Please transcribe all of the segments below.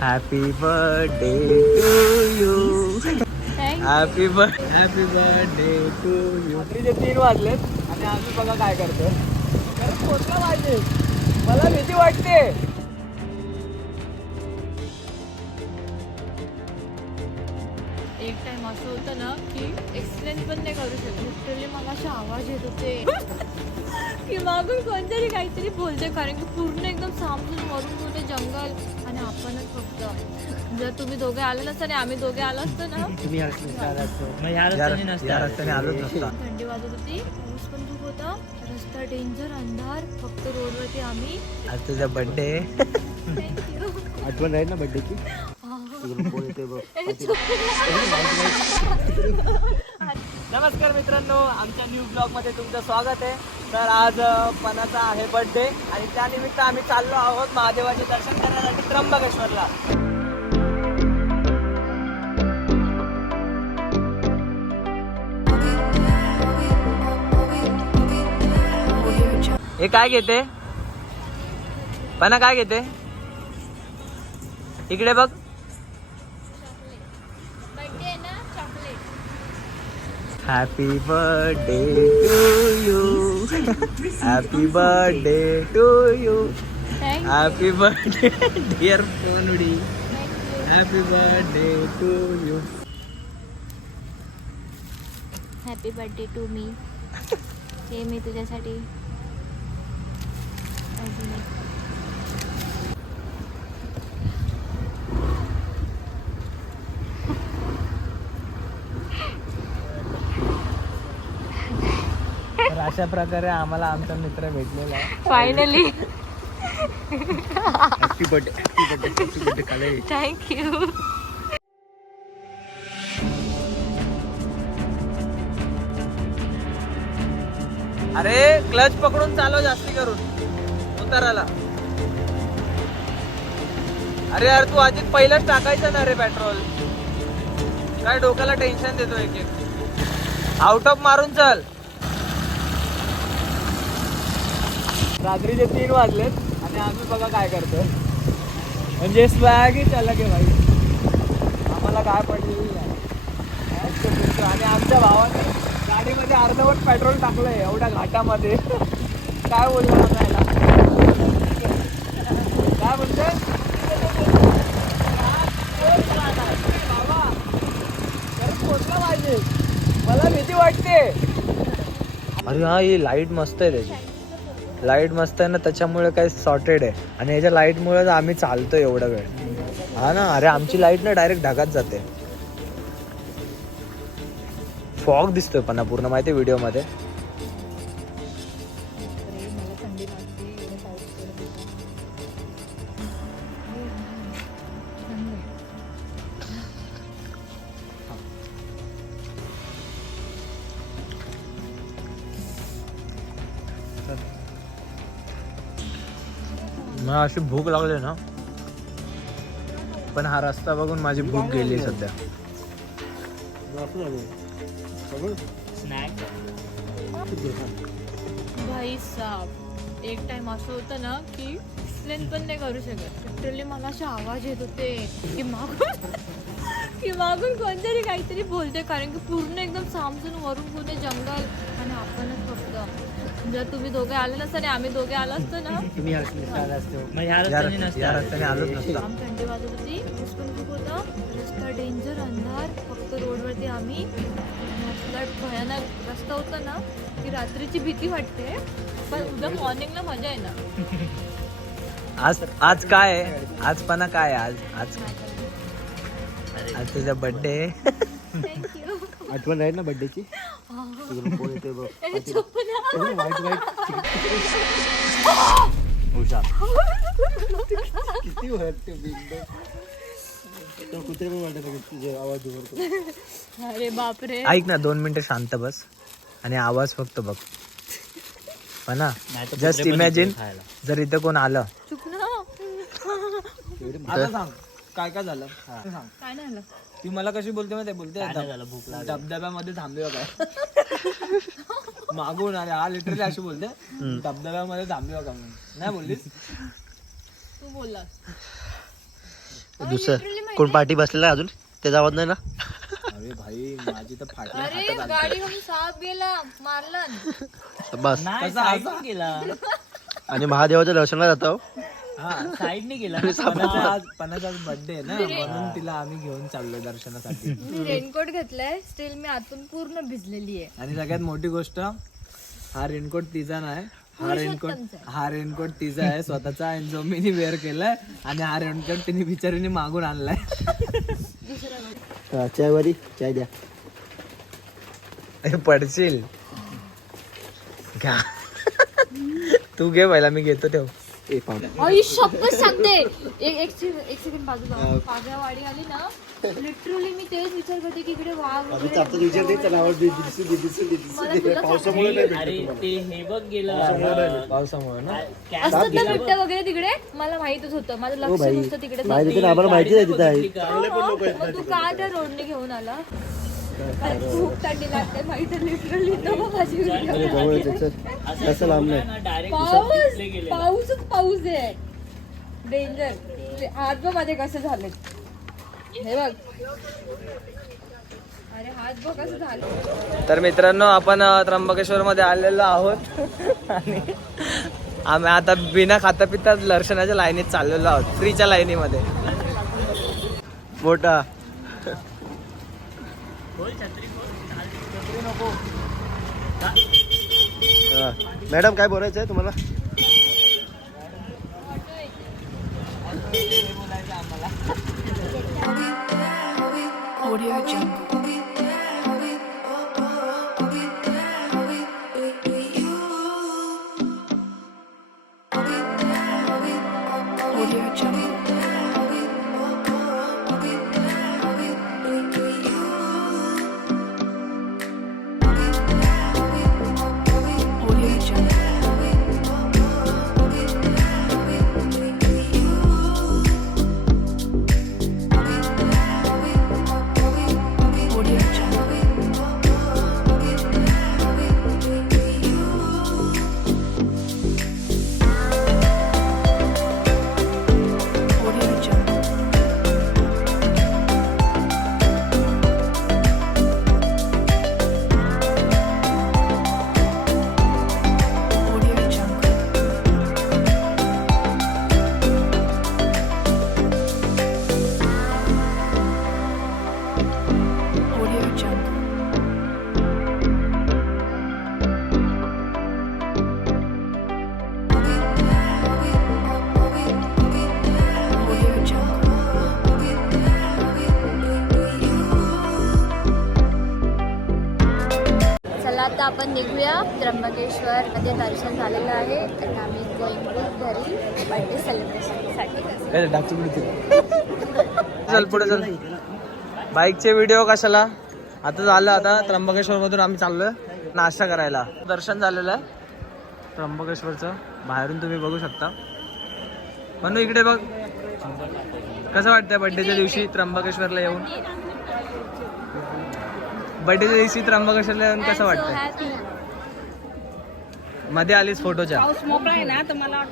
Happy birthday to you. Happy birthday to you. रात्रीचे 3 वाजलेत आणि आम्ही बघा काय करतो. खरंच पोचला पाहिजे. मला भीती वाटते. एक टाइम असं होतं ना की एक्सप्लेन पण नाही करू शकत. लिटरली मला असे आवाज येत होते की मागून कोणतरी काहीतरी बोलते, कारण की पूर्ण एकदम सामून वरून मोठे जंगल आणि आपणच फक्त. जर तुम्ही दोघे आले नसता आणि आम्ही दोघे आलो असतो ना, तुम्ही या रस्त्याने आलोच नसता. थंडी वाजत होती, पाऊस पण खूप होता, रस्ता डेंजर, अंधार, फक्त रोडवरती आम्ही. आज तुझा बर्थडे. आठवण राहील ना बर्थडेची. नमस्कार मित्रांनो, आमच्या न्यू ब्लॉग मध्ये तुमचं स्वागत आहे. तर आज पणाचा आहे बर्थडे आणि त्यानिमित्त आम्ही चाललो आहोत महादेवाचे दर्शन करण्यासाठी त्र्यंबकेश्वरला. हे काय घेते पणा, काय घेते इकडे बघ. Happy birthday to you. Happy birthday to you. Happy birthday dear Panudi. Happy birthday to you. Happy birthday to me. हे मी तुझ्यासाठी अजून एक. तर अशा प्रकारे आम्हाला आमचा मित्र भेटलेला आहे finally. Happy birthday. Happy birthday. Happy birthday काले. थँक्यू. अरे क्लच पकडून चालव जास्ती करून उताराला. अरे यार तू आधीच पहिलंच टाकायचं ना रे पेट्रोल. काय डोक्याला टेन्शन देतो एक एक. आउट ऑफ मारून चल. रात्रीचे 3 वाजलेत आणि आम्ही बघा काय करतोय. म्हणजे स्वॅगी चला की भाई, आम्हाला काय पडलेलं नाही. आणि आमच्या भावाने गाडीमध्ये अर्धवट पेट्रोल टाकलंय एवढ्या घाटामध्ये. काय बोलणार आता याला. काय बोलते बाबा, खरंच पोचला पाहिजे. मला भीती वाटते. अरे हा, ही लाईट मस्त आहे त्याची. लाईट मस्त आहे ना, त्याच्यामुळे काही सॉर्टेड आहे. आणि याच्या लाईटमुळे आम्ही चालतोय एवढा वेळ. हा ना. अरे आमची लाईट ना डायरेक्ट ढगात जाते. फॉग दिसतोय पण पूर्ण, माहिती व्हिडिओ मध्ये. मला अशी भूक लागली ना, पण हा रस्ता बघून माझी भूक गेली सध्या. भाई साहब, एक टाइम असं होतं ना की एक्सप्लेन पण नाही करू शकत. लिटरली मला असे आवाज येत होते की मागून कोणतरी काहीतरी बोलते, कारण की पूर्ण एकदम सामसून वरून पूर्ण जंगल आणि आपणच फक्त. जर तुम्ही दोघे आले नसता आणि आम्ही दोघे आलो असतो ना, तुम्ही या रस्त्याने आलोच नसता. आम थंडी वाजत होती, पाऊस पण खूप होता, रस्ता डेंजर, अंधार, फक्त रोडवरती आम्ही. असला भयानक रस्ता होता ना की रात्रीची भीती वाटते, पण उद्या मॉर्निंगला मजा येणार. आज काय आहे, आज पणा काय आहे, आज तुझा बर्थडे. थँक्यू. आठवण राहील ना बर्थडेची. किती वाटते कुत्रे पण वाटत आवाज. अरे बापरे. ऐक ना, 2 मिनिटं शांत बस आणि आवाज फक्त बघ. पण जस्ट इमॅजिन जर इथं कोण आलं. चुक ना. आता सांग काय काय झालं. काय नाही आलं. ती मला कशी बोलते माहिती, बोलते धबधब्यामध्ये थांबलो काय मागून. अरे हा लिटरली अशी बोलते, धबधब्यामध्ये थांबलो का म्हणून. नाही बोललीस तू बोललास. दुसरं कोण पार्टी बसलेला अजून ते जावत नाही ना. अरे भाई माझी तर फाटली अरे गाडी घेऊन साप गेला मारला. बस कसा गेला आणि महादेवाच्या दर्शनाला जातो. हा साईडने गेला पणाचा आज बर्थडे आहे ना म्हणून तिला आम्ही घेऊन चाललोय दर्शनासाठी. मी रेनकोट घेतलाय स्टील मी आतून पूर्ण भिजलेली आहे. आणि सगळ्यात मोठी गोष्ट हा रेनकोट तिचा नाही, हा रेनकोट तिचा आहे स्वतःचा आणि जो मी वेअर केलाय आणि हा रेनकोट तिने बिचारीने मागून आणलाय. चाय वाली चाय द्या. अरे पडशील घ्या तू घे पहिला मी घेतो ठेव. आई शपथ सांगते एक सेकंड बाजूला पागळवाडी आली ना लिटरली मी तेच विचार करते की इकडे वाघ वगैरे अरे ते हे बघ गेलं पावसामुळे ना असतात ना बिबट्या वगैरे तिकडे मला माहितच होतं माझं लक्ष नुसतं तिकडे आम्हाला माहिती आहे तिथं आहे. मग तू का त्या रोडने घेऊन आला. खूप थंडी लागते माहिती लिटरली कसं लांब नाही. डायरेक्ट पाऊसच पाऊस आहे डेंजर. हात बघ माझे कसे झाले हे बघ. अरे हात बघ कसं झालं. तर मित्रांनो आपण त्र्यंबकेश्वर मध्ये आलेलो आहोत आणि आम्ही आता बिना खाता पिता दर्शनाच्या लाईनीत चाललेलो आहोत फ्रीच्या लाईनीमध्ये. मोठा मॅडम काय बोलायचं आहे तुम्हाला. आता आपण निघूया. त्र्यंबकेश्वर मध्ये दर्शन झालेलं आहे आणि आम्ही गोइंग घरी बर्थडे सेलिब्रेशनसाठी. चल पुढे चल. बाईकचे व्हिडिओ कशाला आता झालं. आता त्र्यंबकेश्वर मधून आम्ही चाललोय नाश्ता करायला. दर्शन झालेलं आहे त्र्यंबकेश्वरचं बाहेरून तुम्ही बघू शकता. म्हणून इकडे बघ कसं वाटतंय बर्थडेच्या दिवशी त्र्यंबकेश्वरला येऊन. बर्थडेच्या दिवशी त्र्यंबकेश्वरला येऊन कसं वाटतंय. मध्ये आलीच फोटोच्या. पाऊस मोकळा आहे ना तर मला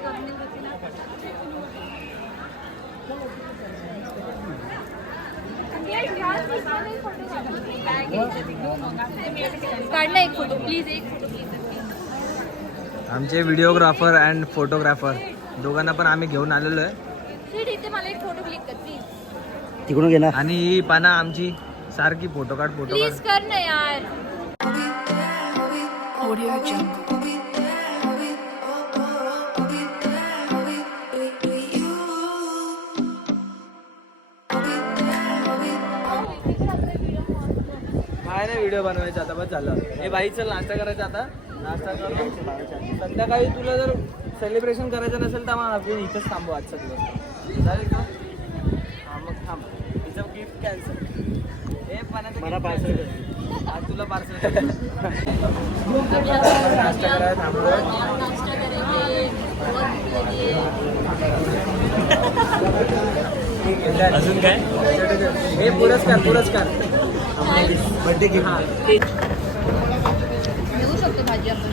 काढला एक फोटो प्लीज. एक फोटो प्लीज. आमचे व्हिडिओग्राफर अँड फोटोग्राफर दोघांना पण आम्ही घेऊन आलेलो आहे. इथे मला एक फोटो क्लिक कर प्लीज. तिकडून घेणार. आणि ही पाना आमची सारखी फोटो काढ प्लीज कर ना यार. काय नाही व्हिडिओ बनवायचा आता बस झालं. हे बाई चल नाश्ता करायचा आता. नाश्ता करून संध्याकाळी तुला जर सेलिब्रेशन करायचं नसेल तर मग आपण इथेच थांबू आजचा दिवस. चालेल का. हां मग थांब. तिचं गिफ्ट कॅन्सल. हे मला पार्सल आज तुला पार्सल नाश्ता करायला थांबलोय. अजून काय हे पुरस्कार बर्थडे गिफ्ट. घेऊ शकतो भाजी आपण.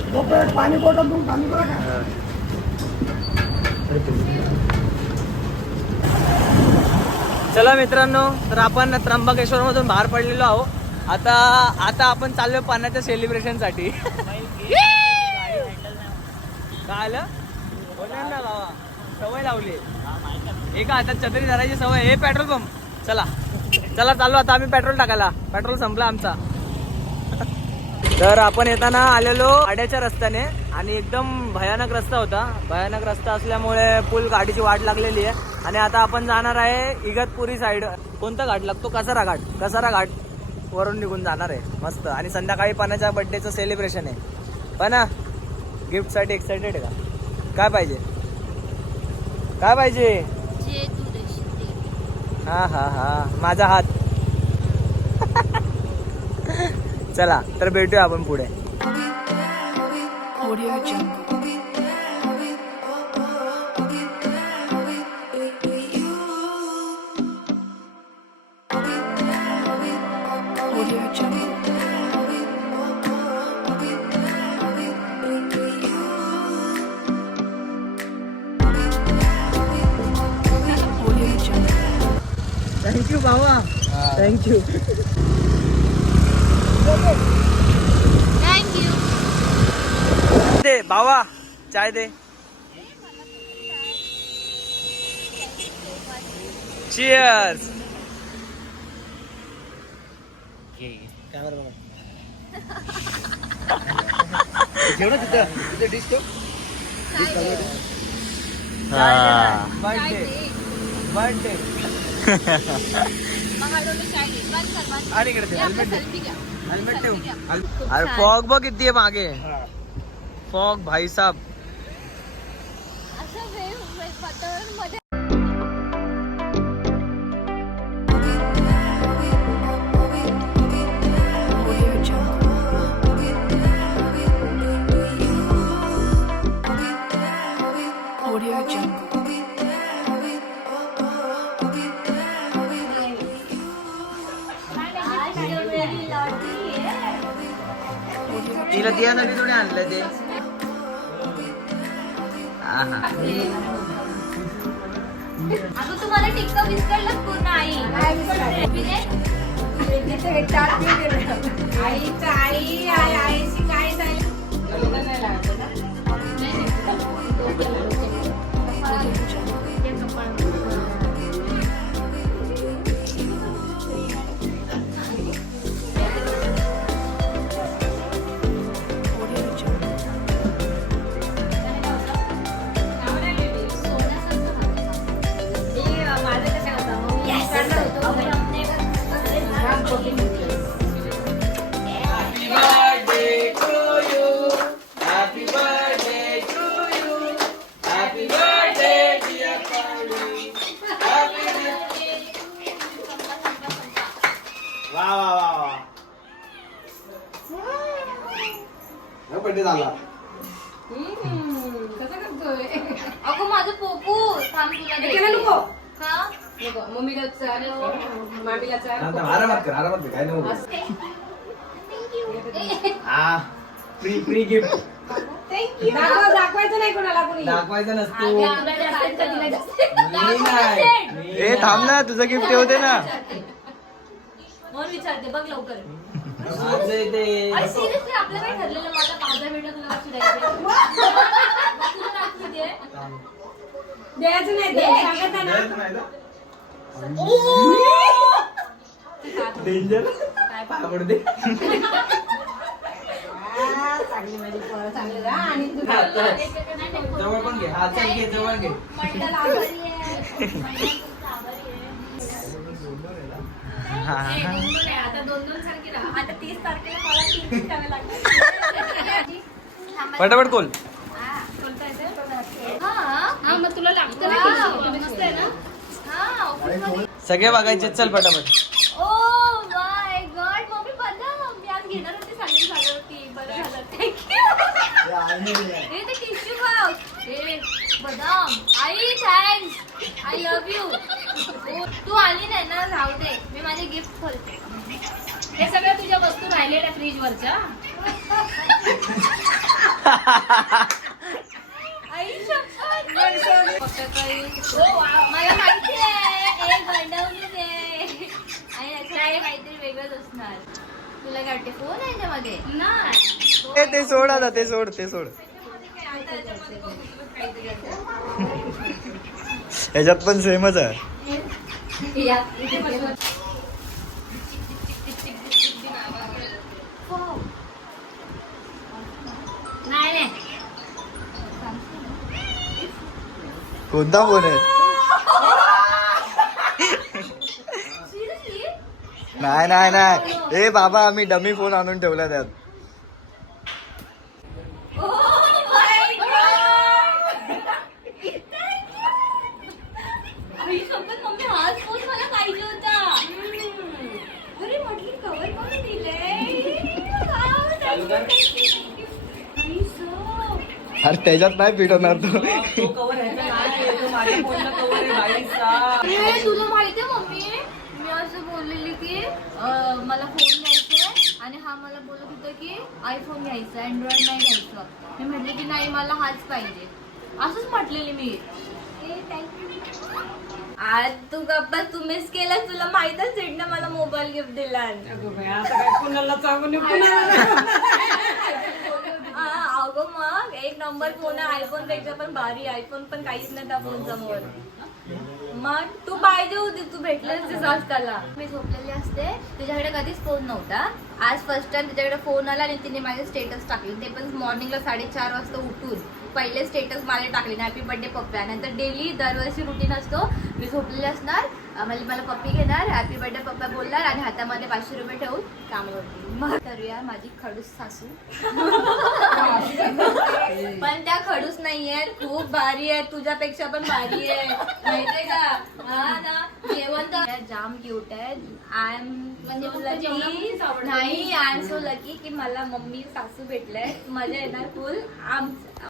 चला मित्रांनो, तर आपण त्र्यंबकेश्वर मधून बाहेर पडलेलो आहो. आता आपण चाललोय पाण्याच्या सेलिब्रेशन साठी. काय आलं बोलणार ना बाबा, सवय लावली एका हातात छत्री धरायची सवय. हे पेट्रोल पंप, चला चला चाललो आता आम्ही पेट्रोल टाकायला. पेट्रोल संपला आमचा. तर आपण येताना आलेलो आड्याच्या रस्त्याने आणि एकदम भयानक रस्ता होता. भयानक रस्ता असल्यामुळे फुल गाडीची वाट लागलेली आहे. आणि आता आपण जाणार आहे इगतपुरी साईड. कोणता घाट लागतो? कसारा घाट. कसारा घाट वरून निघून जाणार आहे मस्त. आणि संध्याकाळी पणाच्या बर्थडेचं सेलिब्रेशन आहे. पणा गिफ्टसाठी एक्साइटेड आहे का? काय पाहिजे? काय पाहिजे? जे तू देशील ते. हा हा हा, माझा हात. चला तर भेटूया आपण पुढे. Audio Jungle. Audio Jungle. Audio Jungle. Thank you भावा, थँक्यू. थँक्यू. दे भावा, चाय दे. चिअर्स. जेव ना तिथं डिश ठेव. Birthday birthday. आणि इकडे ते हेल्मेट दे. हेल्मेट ठेव. अरे फॉग बघ किती आहे मागे. फॉग भाई साहब. असं वातावरण मध्ये Audio Jungle. Audio Jungle. तिला त्यासाठी थोडे आणलं ते. अगं तुम्हाला टिक्का विसरलं पूर्ण आई. आईची काय झालं? Audio Jungle. बर्थडे झाला. अगं माझं पोपू थांब तुला देते. का? मम्मीला चाल मामीला चाल आरामात कर, आरामात कर. काय नको. फ्री गिफ्ट दाखवायचं नाही कोणाला कोणी दाखवायचं नसतो. तुला जास्त तर दिलं जास्त. मी नाही. ए थांब ना, तुझं गिफ्ट ठेवते ना. म्हणून विचारते बघ लवकर. माझं इथे अरे सिरियसली आपलं काय ठरलेलं? माझा व्हिडिओ तुला लक्ष द्यायचं. तुला दाखवते. द्यायचं नाही ते सांगत ना डेंजर. आवडते. चांगली माझी पोरं चांगली जा आणि तू जवळ पण घे. हा चल घे, जवळ घे. मंडल आभारी आहे. आता 2-2 सारखी राहा. आता 30 तारखेला मला 3 करावे लागतील. पटापट कोल. हा मग तुला लागतं मस्त आहे ना. हा ऑफिसमध्ये. सगळे बघायचे. चल पटापट. ओ माय गॉड मम्मी बदाम मी आज घेणार होती सांगितलं होती. बरं झालं थँक्यू. हे ते टिश्यू बॉक्स. हे बदाम. आई थँक्स. I love you. तू आली नाही ना, राहू दे. मी माझे गिफ्ट खोलते. हे सगळ्या तुझ्या वस्तू राहिलेल्या फ्रीज वरच्या. आई शपथ. मला माहिती आहे एक गंडवणीच आहे आणि याच्यामध्ये काहीतरी वेगळंच असणार. तुला काय वाटते फोन आहे त्यामध्ये? नाही. ते सोड आता, ते सोड. ह्याच्यात पण सेमच आहे. नाही कोणता फोन आहे? नाही. ए बाबा, आम्ही डमी फोन आणून ठेवला त्यात. मम्मी हाच फोन मला पाहिजे होता. अरे म्हटली कवर कोणी दिलंय. अरे त्याच्यात नाही फिट होणार तो. तो कवर ह्याचा नाही, तो माझ्या फोनला कवर आहे बाईचा. तुला माहितीये मम्मी मी असं बोललेली की मला फोन घ्यायचा आणि हा मला बोलत होता की आयफोन घ्यायचा, अँड्रॉइड नाही घ्यायचं. मी म्हटले की नाही मला हाच पाहिजे, असंच म्हटलेली मी. आज तू गप्पा तुम्हीच केला, तुला माहितच ना मला मोबाईल गिफ्ट दिला. अगं मग एक नंबर फोन आहे, आयफोन पेक्षा पण भारी. आयफोन पण काहीच नाही त्या फोन समोर. मग तू पाहिजे होती, तू भेटले त्याला. मी झोपलेली असते, तिच्याकडे कधीच फोन नव्हता. आज फर्स्ट टाइम तिच्याकडे फोन आला आणि तिने माझे स्टेटस टाकले, ते पण मॉर्निंगला 4:30 वाजता उठून पहिले स्टेटस मला टाकले, हॅपी बर्थडे पप्प्या. नंतर डेली दरवर्षी रुटीन असतो, मी झोपलेली असणार, मला पप्पी घेणार, हॅपी बर्थडे पप्पा बोलणार आणि हातामध्ये 500 रुपये ठेवून कामावरती. मग करूया माझी खडूस सासू. पण त्या खडूस नाहीये, खूप भारी आहे, तुझ्यापेक्षा पण भारी आहे माहितीये का. हा ना, जेवण तर जाम क्यूट आहे. आय एम म्हणजे लकी, नाही आय एम सो लकी की मला मम्मी सासू भेटलंय. मजा येणार फुल.